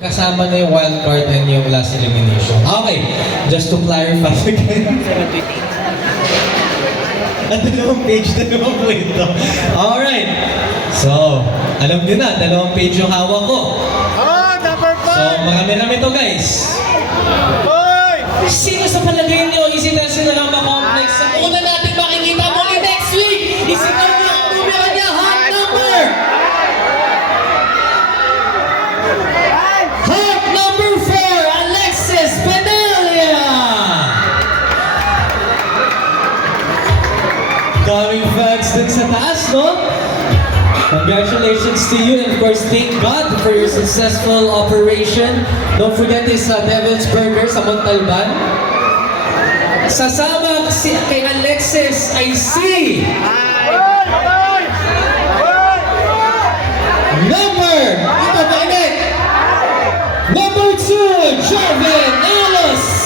Kasama na yung wild card and yung last elimination. Okay, just to clarify again. At dalawang page na naman po ito. Alright. So, alam nyo na, dalawang page yung hawak ko. Oh, number 5! So, marami-rami to guys. Sino sa palagay nyo isita sa Sinarama Complex? Sa una natin makikita muli next week! Isita nyo ang numero niya, hot number! Hot number 4, Alexis Penalia! Daming fans dun sa taas, no? Congratulations to you, and of course, thank God for your successful operation. Don't forget this Devil's Burger sa Montalban. Sasama si kay Alexis ay si number 2, Jarvin Ellis.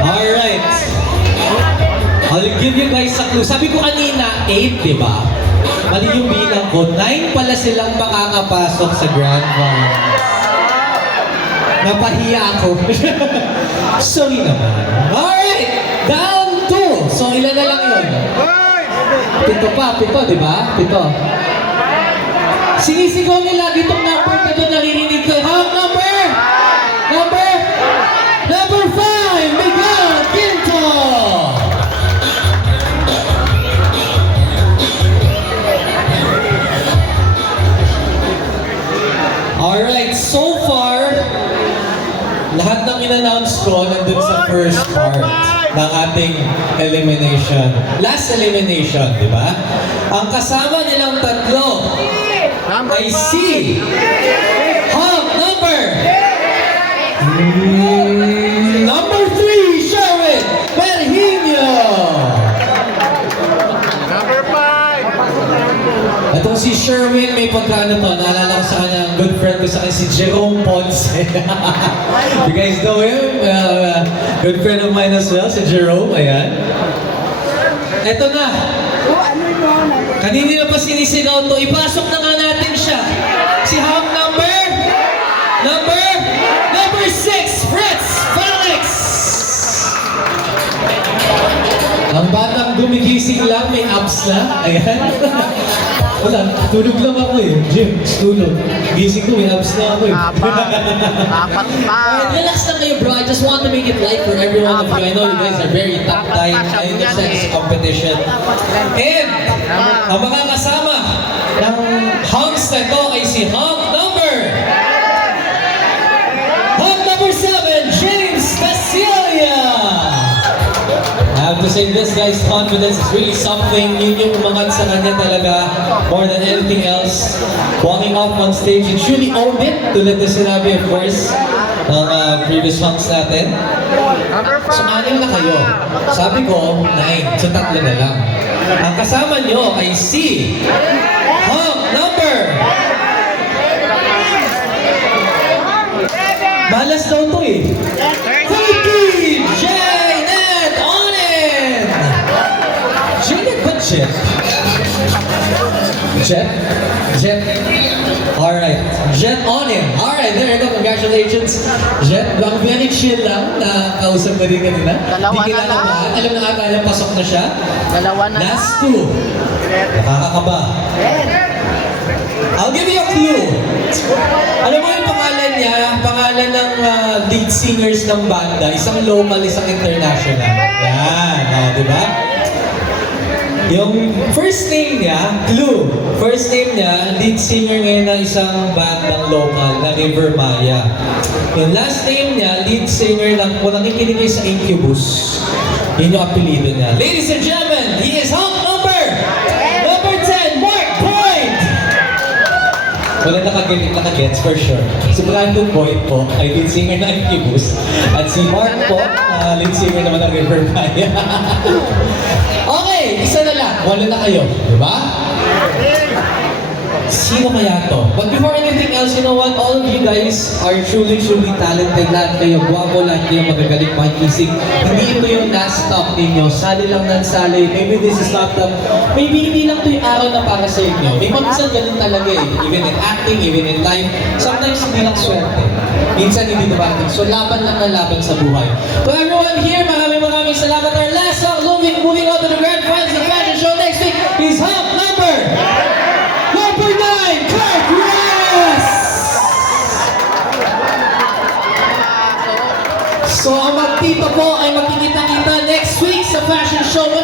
Alright. I'll give you guys a clue. Sabi ko kanina, 8, di ba? Mali yung bilang ko. 9 pala silang makakapasok sa Grand Finals. Napahiya ako. Sorry naman. Alright! Down 2. So, ilan na lang yun? 7, di ba? 7. Sinisigaw nila itong number na doon, naririnig ko. Number 5, Miguel Quinto! Alright, so far, lahat ng in-announce ko nandun sa first part ng ating elimination. Last elimination, di ba? Ang kasama nilang tatlo ay si number 3, Sherwin Perhino. Number 5! Ito si Sherwin, may pagkano to, naalala ko sa kanya, ang good friend ko sa kanya, si Jerome Ponce. You guys know him? Good friend of mine as well, si Jerome, ayan. Ito na. Kanina pa sinisigaw to, ipasok na nga natin siya. Si Hawk number 6, Fritz Felix! Ang batang gumigising lang, may abs na. Ayan. Wala, tulog lang ako eh. Jim, tulog. Gising ko, may abs na ako eh. Apat pa! Relax lang kayo bro, I just want to make it light for every one of you. I know you guys are very top-tight in the sense competition. And, ang mga kasama ng hunks na ito ay si Hunk number 7, James Basilia! I have to say this guys, confidence is really something. Yun yung umangat sa kanya talaga more than anything else. Walking off on stage, he truly owned it. Tulad na sinabi of course ng previous hunks natin. So 6 na kayo. Sabi ko 9, so 3 na lang. Ang kasama nyo ay si hunk number malas daw to eh. Frankie Janet Onen! Janet ba Jet? Jet? Alright. Jet Onen. Alright, there you go. Congratulations. Jet, lang very chill lang na kausap na rin kanina. Dalawa Di na lang. kinakabahan. Alam na ata na pasok na siya. Dalawa na lang. Last 2. Nakakakaba. I'll give you a clue. Alam mo yung pangalan niya, pangalan ng lead singers ng banda, isang local, isang international. Yan, di ba? Yung first name niya, clue. First name niya, lead singer ngayon ng isang bandang local na River Maya. Yung last name niya, lead singer ng, kung nakikinig kayo sa Incubus, yun yung apelido niya. Ladies and gentlemen, he is hunk number 10, Mark Point! Wala nakagets for sure. Si Brandon Boyd po ay lead singer ng Incubus. At si Mark po, lead singer naman ng River Maya. Okay, isa na lang. 8 na kayo. Diba? Sino kaya to? But before anything else, you know what? All of you guys are truly talented. Lahat kayo, guwapo, lahat kayo magagaling makikisig. Hindi ito yung last stop ninyo. Sali lang ng sali. Maybe this is not the... Maybe hindi lang ito yung araw na para sa inyo. May minsan ganun talaga eh. Even in acting, even in life. Sometimes hindi lang swerte. Minsan hindi dumarating. So laban lang ng laban sa buhay. To everyone here, maraming salamat. Our last song, moving on to the grand finals of the fashion show next week is Hump Number 1.9, Kurt Reyes! So ang magtito po ay magkikita-kita next week sa fashion show.